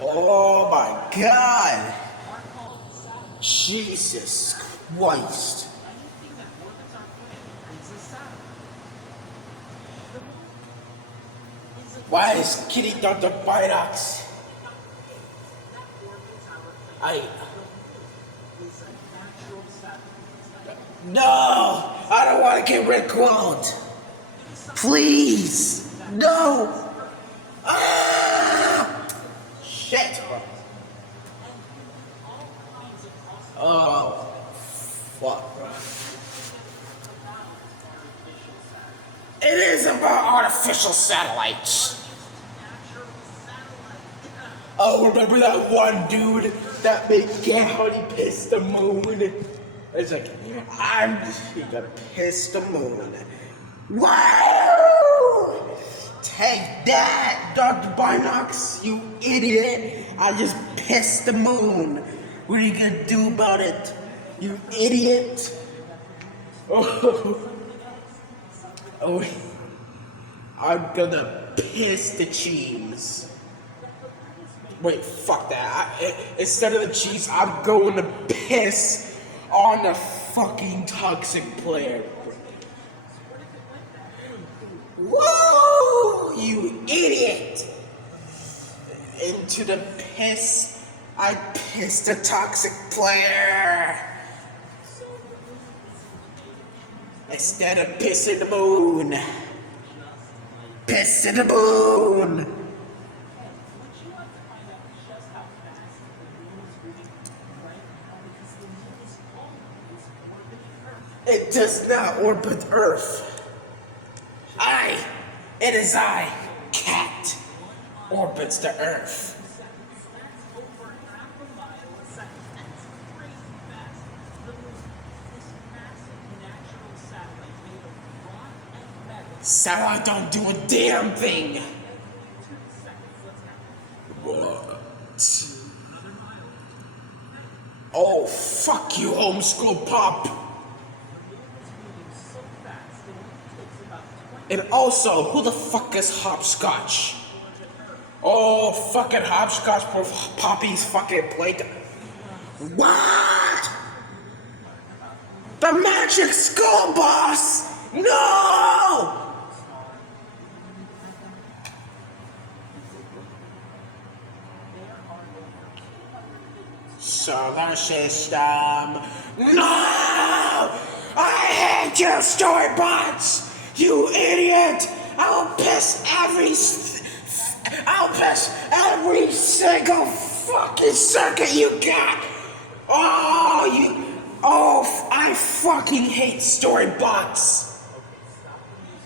Oh my God! Jesus Christ! Why is Kitty Dr. Binox? No! I don't want to get recalled! Please! No! Ah! Shit! Oh, fuck. It is about artificial satellites. Oh, remember that one dude that made Gowdy piss the moon? It's like, I'm just gonna piss the moon. Wow! Take that, Dr. Binox, you idiot! I just pissed the moon. What are you gonna do about it, you idiot? Oh, I'm gonna piss the cheese. Wait, fuck that. Instead of the cheese, I'm going to piss on the fucking toxic player. Whoa, you idiot! Into the piss, I pissed the toxic player. Instead of pissing the moon, piss in the moon. It does not orbit Earth. It is I, Cat, orbits the Earth. So I don't do a damn thing. What? Oh, fuck you, homeschool pop. And also, who the fuck is Hopscotch? Oh, fucking Hopscotch for Poppy's fucking plate. What? The magic school boss! No! Solar system. No! I hate you, Storybots! You idiot! I'll piss every single fucking circuit you got! I fucking hate Storybots!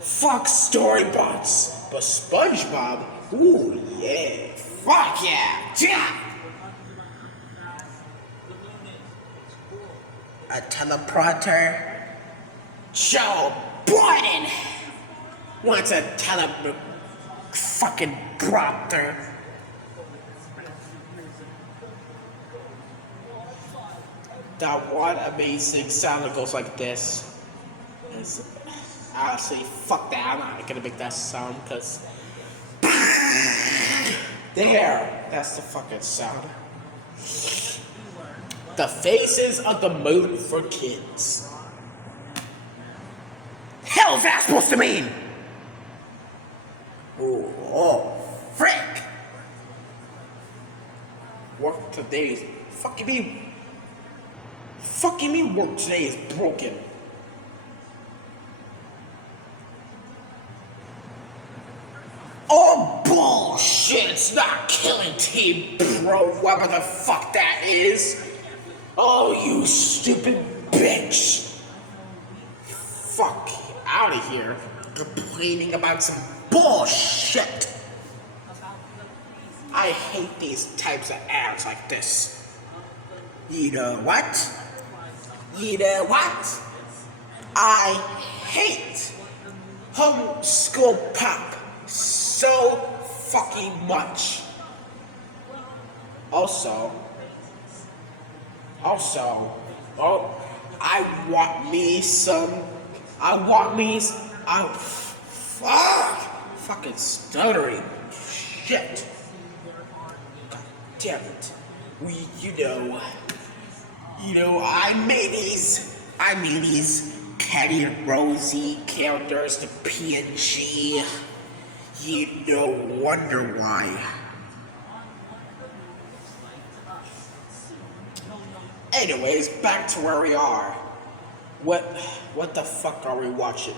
Fuck Storybots! But SpongeBob, ooh yeah! Fuck yeah! A teleprompter? Joe Biden wants a fucking prompter. That one amazing sound that goes like this. Honestly, fuck that. I'm not gonna make that sound because there. That's the fucking sound. The faces of the moon for kids. Hell's that supposed to mean? Oh, frick! Work today. Fucking me, work today is broken. Oh bullshit! It's not Killing Team Pro, whatever the fuck that is. Oh, you stupid bitch! Fuck out of here, complaining about some bullshit. I hate these types of ads like this. You know what? I hate homeschool pop so fucking much. Also, I want me some, fucking stuttering shit. I made these Caddy and Rosie characters to PNG. Wonder why. Anyways, back to where we are. What the fuck are we watching?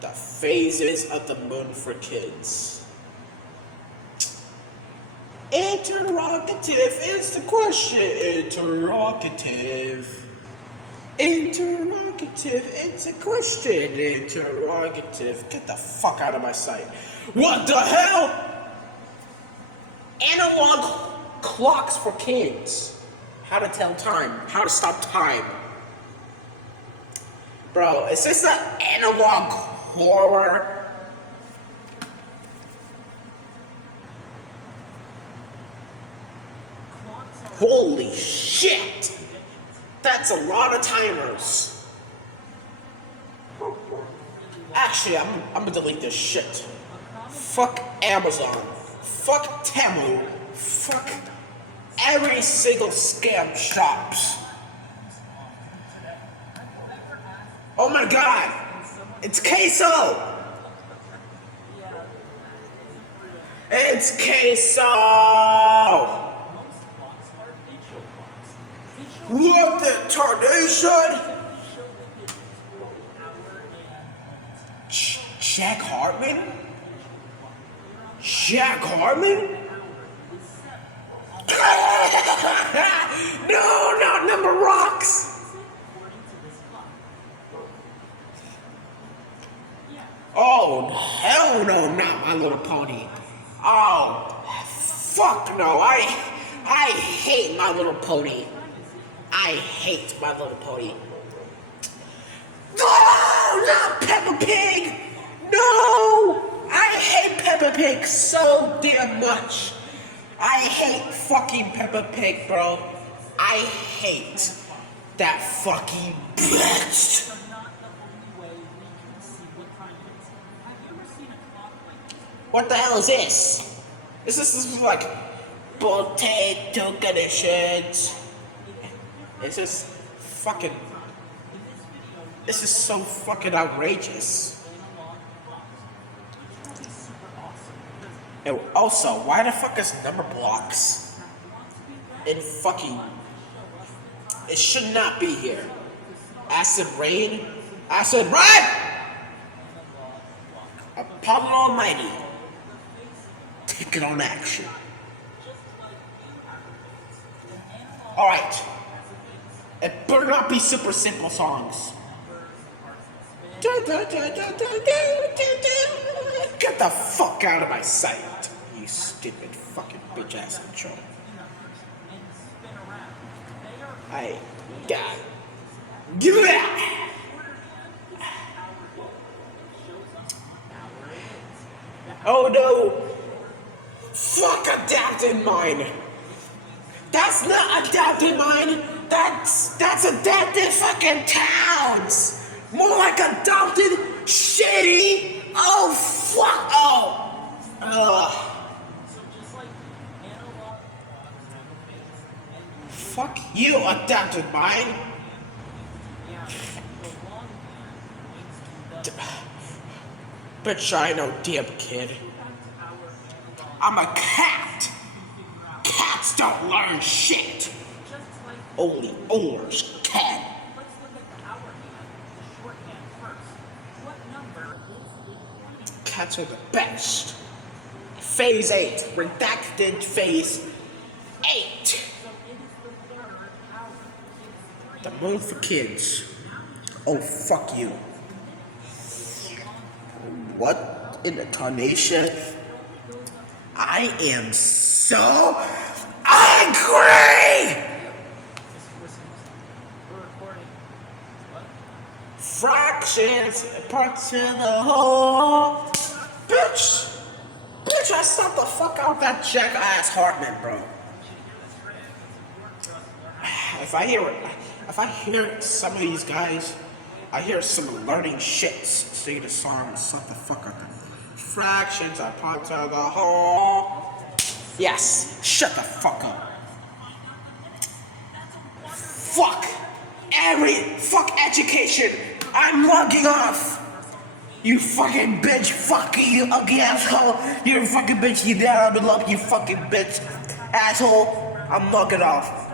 The Phases of the Moon for Kids. Interrogative is the question. Interrogative, it's a question. Interrogative. Get the fuck out of my sight. What the hell? Analog clocks for kids. How to tell time. How to stop time. Bro, is this an analog horror? Holy shit! That's a lot of timers. Actually, I'm gonna delete this shit. Fuck Amazon. Fuck Temu. Fuck every single scam shops. Oh my god! It's queso! It's queso! What the tarnation? Jack Hartman? Jack Hartman? No, not number rocks! Oh, hell no, not My Little Pony. Oh, fuck no, I hate My Little Pony. I hate My Little Pony. No, not Peppa Pig! No! I hate Peppa Pig so damn much. I hate fucking Peppa Pig, bro. I hate that fucking bitch. What the hell is this? This is like potato conditions. This is so fucking outrageous. And also, why the fuck is number blocks in fucking... It should not be here. Acid rain? Acid rain! Apollo Almighty. Take it on action. Alright. It better not be super simple songs. Get the fuck out of my sight, you stupid fucking bitch ass intro. God. Give it out! Oh no! Fuck adapted mine! That's not adapted mine! That's adapted fucking towns! More like adopted shitty! Oh fuck! Oh! Fuck you, adapted mine! Bitch, I know damn kid. I'm a cat! Cats don't learn shit! Only owners can. Cats are the best. Phase 8. Redacted Phase 8. The Moon for Kids. Oh, fuck you. What in the tarnation? I am so angry! Fractions, parts in the whole. Bitch, I stopped the fuck out of that jackass Hartman, bro. If I hear some of these guys, I hear some learning shits singing the song, stop the fuck out of them. Fractions are parts of the whole. Yes, shut the fuck up. Fuck fuck education. I'm logging off. You fucking bitch, fuck you ugly asshole. You're a fucking bitch, you there, I'm in love, you fucking bitch, asshole. I'm logging off.